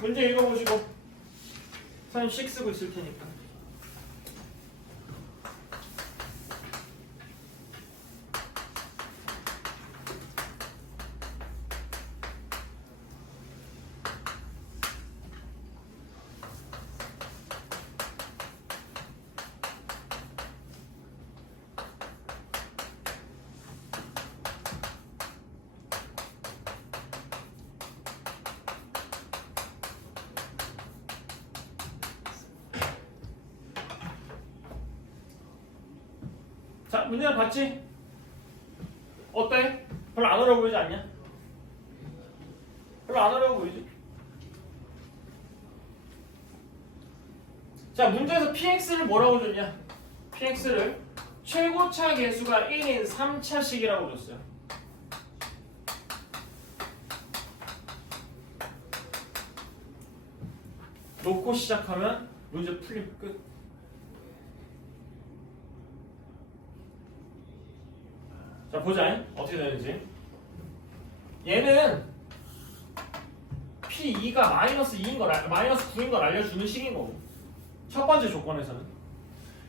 문제 읽어보시고 선생님 식 쓰고 있을 테니까 자 문제는 봤지? 어때? 별로 안 어려워 보이지 않냐? 별로 안 어려워 보이지? 자 문제에서 px를 뭐라고 줬냐? px를 최고차 개수가 1인 3차식이라고 줬어요 놓고 시작하면 문제 풀림 끝 자 보자. 어떻게 되는지. 얘는 P2가 마이너스 2인 걸 알- 마이너스 9인 걸 알려주는 식인 거고. 첫 번째 조건에서는.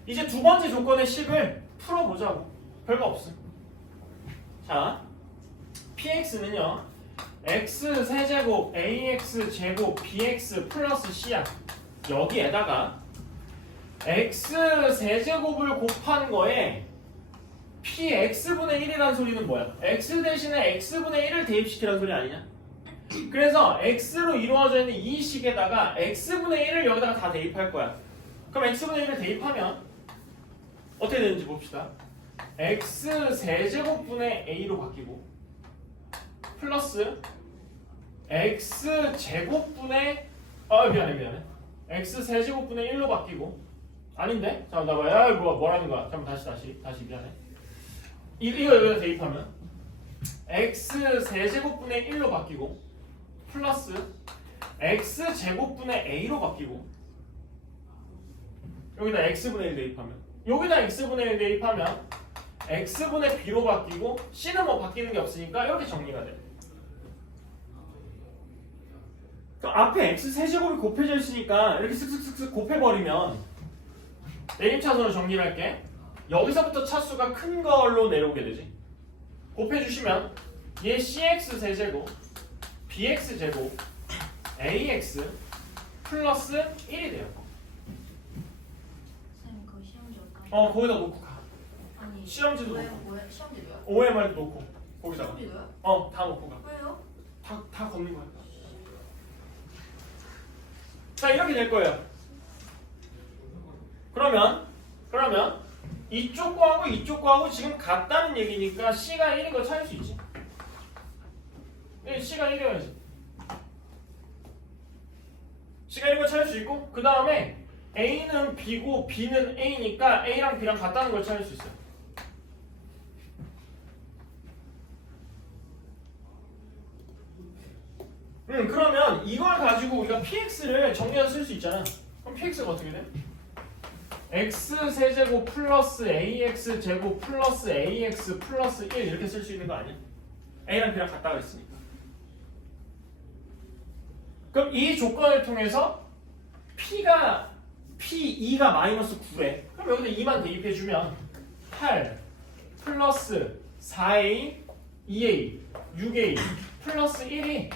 이제 두 번째 조건의 식을 풀어보자고. 별거 없음. 자 px는요. X 세제곱 ax 제곱 bx 플러스 c야. 여기에다가 x 세제곱을 곱한 거에 px분의 1이라는 소리는 뭐야? x 대신에 x분의 1을 대입시키라는 소리 아니냐? 그래서 x로 이루어져 있는 이 식에다가 x분의 1을 여기다가 다 대입할 거야. 그럼 x분의 1을 대입하면 어떻게 되는지 봅시다. x 세제곱분의 a로 바뀌고 플러스 x 제곱분의 아 미안해 미안해 x 세제곱분의 1로 바뀌고 아닌데? 잠깐만 나봐 야 뭐, 뭐라는 거야 잠깐 다시 다시 다시 미안해 이- 이거 여기다 대입하면 x 세제곱분의 1로 바뀌고 플러스 x 제곱분의 a로 바뀌고 여기다 x분의 1 대입하면 여기다 x분의 1 대입하면 x분의 b로 바뀌고 c는 뭐 바뀌는 게 없으니까 이렇게 정리가 돼. 그 앞에 x 세제곱이 곱해져 있으니까 이렇게 쓱쓱쓱쓱 곱해버리면 내림차순으로 정리를 할게. 여기서부터 차수가 큰 걸로 내려오게 되지. 곱해주시면 얘 cx 세제곱, bx 제곱, ax 플러스 1이 돼요. 선생님 그거 시험지 어디까? 어 거기다 놓고 가. 아니 시험지도 왜, 놓고. 왜 시험지도요? OMR 놓고 거기다가. 시험지도요? 어 다 놓고 가. 왜요? 다, 다 걷는 거야. 자, 이렇게 될 거예요. 그러면, 그러면, 이쪽 거하고 이쪽 거하고 지금 같다는 얘기니까 C가 1인 걸 찾을 수 있지. 예, C가 1이어야지. C가 1인 걸 찾을 수 있고, 그 다음에 A는 B고 B는 A니까 A랑 B랑 같다는 걸 찾을 수 있어요. 음 그러면 이걸 가지고 우리가 px를 정리해서 쓸 수 있잖아. 그럼 px가 어떻게 돼? X 세제곱 플러스 ax 제곱 플러스 ax 플러스 1 이렇게 쓸 수 있는 거 아니야? a랑 b랑 같다고 했으니까. 그럼 이 조건을 통해서 p가 p2가 마이너스 9래. 그럼 여기다 2만 대입해 주면 8 플러스 4a 2a 6a 플러스 1이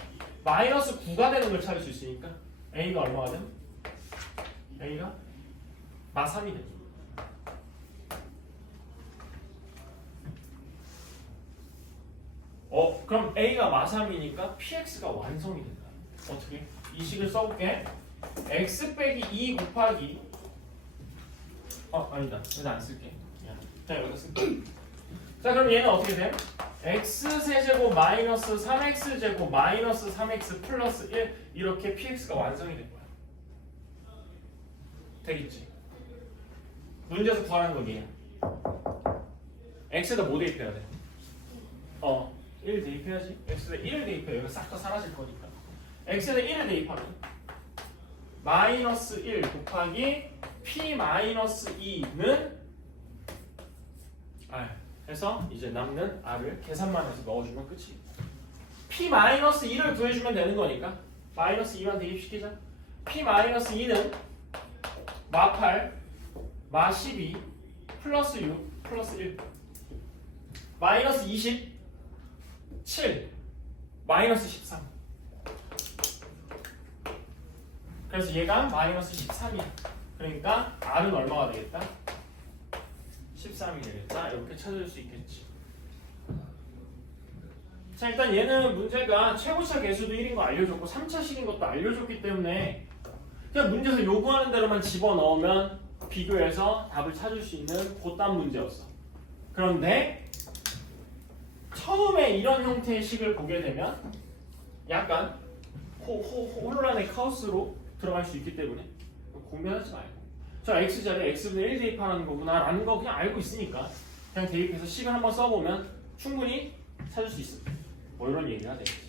마이너스 9가 되는 걸 찾을 수 있으니까 a가 얼마가 돼? a가 마3이 돼. 어 그럼 a가 마3이니까 px가 완성이 된다. 어떻게? 이 식을 써볼게. x 빼기 2 곱하기 어 아니다 여기다 안 쓸게. 자 여기다 쓸게. 자 그럼 얘는 어떻게 돼? x 세제곱 마이너스 3x 제곱 마이너스 3x 플러스 1 이렇게 px가 완성이 된 거야. 되겠지? 문제에서 구하는 건 얘야. x에다 뭐 대입해야 돼? 어, 1 대입해야지. x에다 1을 대입해. 여기가 싹다 사라질 거니까. x에다 1을 대입하면 마이너스 1 곱하기 p 마이너스 2는 R 해서 이제 남는 R을 계산만 해서 넣어주면 끝이 p 마이너스 2를 구해주면 되는 거니까 마이너스 2만 대입시키자. P 마이너스 2는 마 8, 마 12, 플러스 6, 플러스 1. 마이너스 20, 7, 마이너스 13. 그래서 얘가 마이너스 13이야. 그러니까 R은 얼마가 되겠다? 13이 되겠다. 이렇게 찾을 수 있겠지. 자 일단 얘는 문제가 최고차 개수도 1인 거 알려줬고 3차식인 것도 알려줬기 때문에 그냥 문제에서 요구하는 대로만 집어넣으면 비교해서 답을 찾을 수 있는 곧단 문제였어. 그런데 처음에 이런 형태의 식을 보게 되면 약간 호, 호, 호, 혼란의 카오스로 들어갈 수 있기 때문에 고민하지 말고 저 x자리에 x분의 1 대입하라는 거구나 라는 거 그냥 알고 있으니까 그냥 대입해서 식을 한번 써보면 충분히 찾을 수 있습니다. 뭐 이런 얘기가 되겠죠.